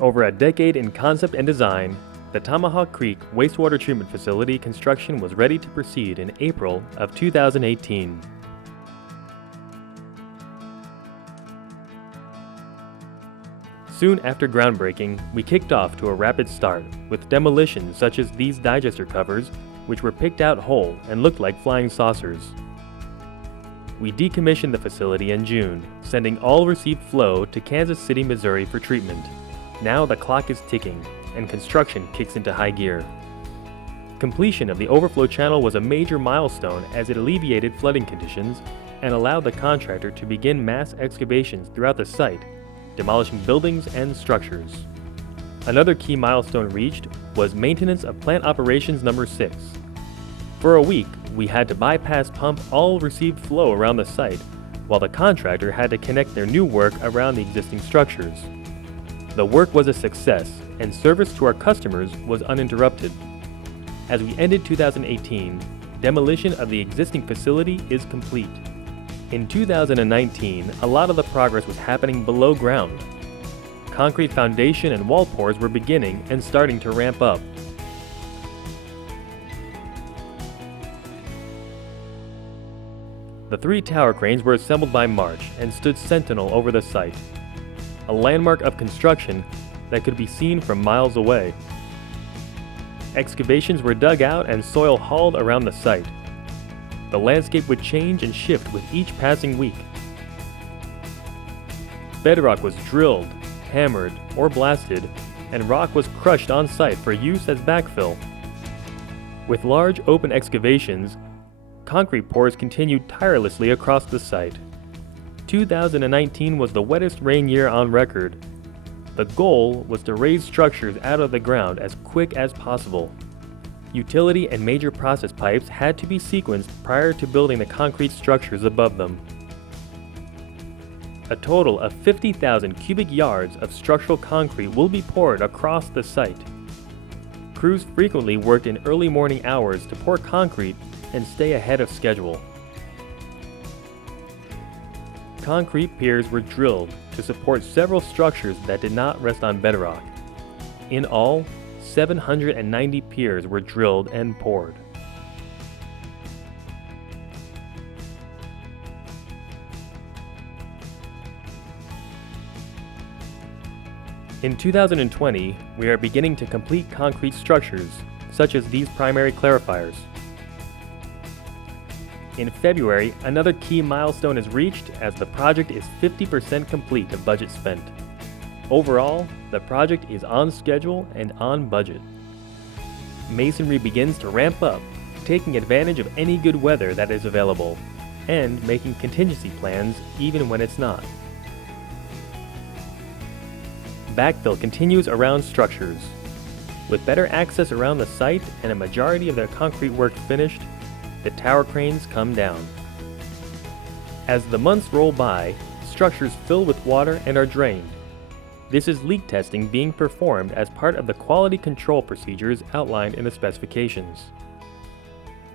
Over a decade in concept and design, the Tomahawk Creek Wastewater Treatment Facility construction was ready to proceed in April of 2018. Soon after groundbreaking, we kicked off to a rapid start, with demolitions such as these digester covers, which were picked out whole and looked like flying saucers. We decommissioned the facility in June, sending all received flow to Kansas City, Missouri for treatment. Now the clock is ticking, and construction kicks into high gear. Completion of the overflow channel was a major milestone as it alleviated flooding conditions and allowed the contractor to begin mass excavations throughout the site, demolishing buildings and structures. Another key milestone reached was maintenance of plant operations number 6. For a week, we had to bypass pump all received flow around the site, while the contractor had to connect their new work around the existing structures. The work was a success, and service to our customers was uninterrupted. As we ended 2018, demolition of the existing facility is complete. In 2019, a lot of the progress was happening below ground. Concrete foundation and wall pours were beginning and starting to ramp up. The 3 tower cranes were assembled by March and stood sentinel over the site, a landmark of construction that could be seen from miles away. Excavations were dug out and soil hauled around the site. The landscape would change and shift with each passing week. Bedrock was drilled, hammered, or blasted, and rock was crushed on site for use as backfill. With large open excavations, concrete pours continued tirelessly across the site. 2019 was the wettest rain year on record. The goal was to raise structures out of the ground as quick as possible. Utility and major process pipes had to be sequenced prior to building the concrete structures above them. A total of 50,000 cubic yards of structural concrete will be poured across the site. Crews frequently worked in early morning hours to pour concrete and stay ahead of schedule. Concrete piers were drilled to support several structures that did not rest on bedrock. In all, 790 piers were drilled and poured. In 2020, we are beginning to complete concrete structures, such as these primary clarifiers. In February, another key milestone is reached as the project is 50% complete of budget spent. Overall, the project is on schedule and on budget. Masonry begins to ramp up, taking advantage of any good weather that is available, and making contingency plans even when it's not. Backfill continues around structures. With better access around the site and a majority of their concrete work finished, the tower cranes come down. As the months roll by, structures fill with water and are drained. This is leak testing being performed as part of the quality control procedures outlined in the specifications.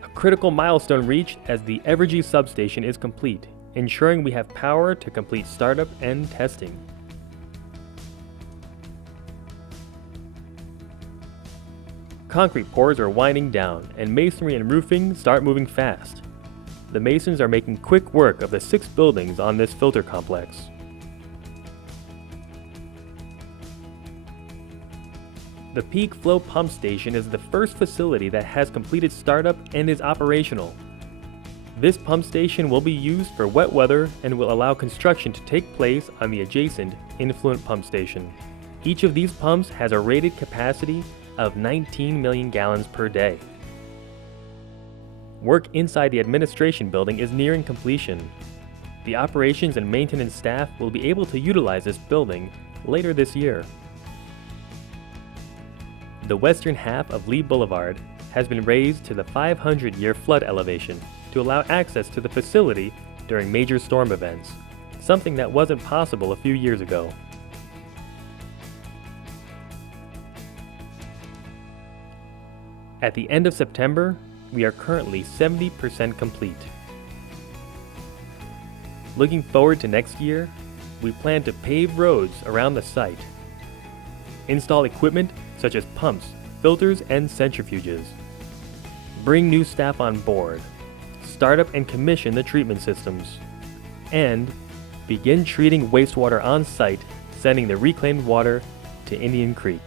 A critical milestone reached as the Evergy substation is complete, ensuring we have power to complete startup and testing. Concrete pours are winding down, and masonry and roofing start moving fast. The masons are making quick work of the 6 buildings on this filter complex. The peak flow pump station is the first facility that has completed startup and is operational. This pump station will be used for wet weather and will allow construction to take place on the adjacent influent pump station. Each of these pumps has a rated capacity of 19 million gallons per day. Work inside the administration building is nearing completion. The operations and maintenance staff will be able to utilize this building later this year. The western half of Lee Boulevard has been raised to the 500-year flood elevation to allow access to the facility during major storm events, something that wasn't possible a few years ago. At the end of September, we are currently 70% complete. Looking forward to next year, we plan to pave roads around the site. install equipment such as pumps, filters, and centrifuges. Bring new staff on board. Start up and commission the treatment systems. And begin treating wastewater on site, sending the reclaimed water to Indian Creek.